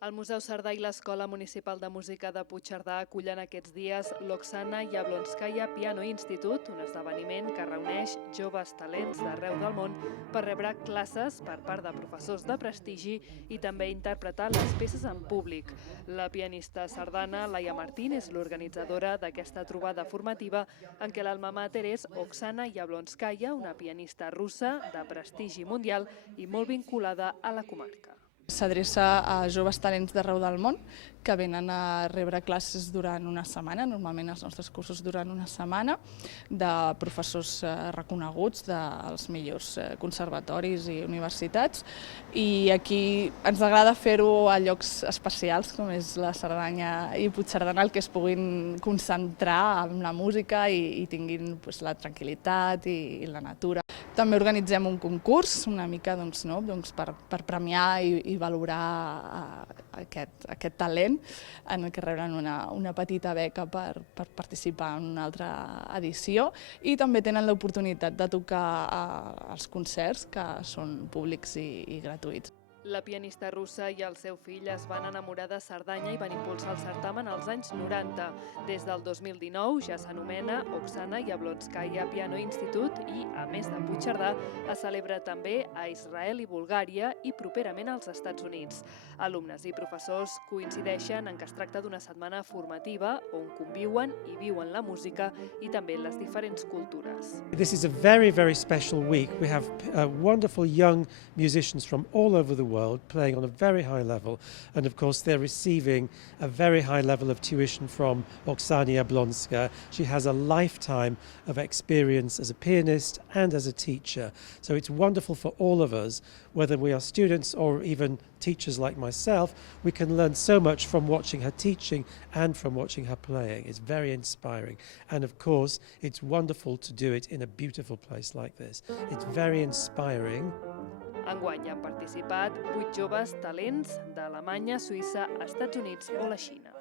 El Museu Cerdà i l'Escola Municipal de Música de Puigcerdà acullen aquests dies l'Oksana Yablonskaya Piano Institute, un esdeveniment que reuneix joves talents d'arreu del món per rebre classes per part de professors de prestigi i també interpretar les peces en públic. La pianista sardana Laia Martín és l'organitzadora d'aquesta trobada formativa en què l'alma mater és Oksana Yablonskaya, una pianista russa de prestigi mundial i molt vinculada a la comarca. S'adreça a joves talents d'arreu del món que venen a rebre classes durant una setmana, normalment els nostres cursos duran una setmana, de professors reconeguts dels millors conservatoris i universitats. I aquí ens agrada fer-ho a llocs especials, com és la Cerdanya i Puigcerdà, que es puguin concentrar en la música i tinguin la tranquil·litat i la natura. També organitzem un concurs, una mica per premiar i valorar aquest talent, en el que rebran una petita beca per participar en una altra edició, i també tenen l'oportunitat de tocar als concerts, que són públics i gratuïts. La pianista russa i el seu fill es van enamorar de Cerdanya i van impulsar el certamen als anys 90. Des del 2019 ja s'anomena Oksana Yablonskaya Piano Institute i, a més de Puigcerdà, es celebra també a Israel i Bulgària i properament als Estats Units. Alumnes i professors coincideixen en que es tracta d'una setmana formativa on conviuen i viuen la música i també les diferents cultures. This is a very, very special week. We have wonderful young musicians from all over the world playing on a very high level, and of course they're receiving a very high level of tuition from Oksana Yablonskaya. She has a lifetime of experience as a pianist and as a teacher, so it's wonderful for all of us, whether we are students or even teachers like myself. We can learn so much from watching her teaching and from watching her playing. It's very inspiring, and of course it's wonderful to do it in a beautiful place like this. It's very inspiring. Enguany han participat 8 joves talents d'Alemanya, Suïssa, Estats Units o la Xina.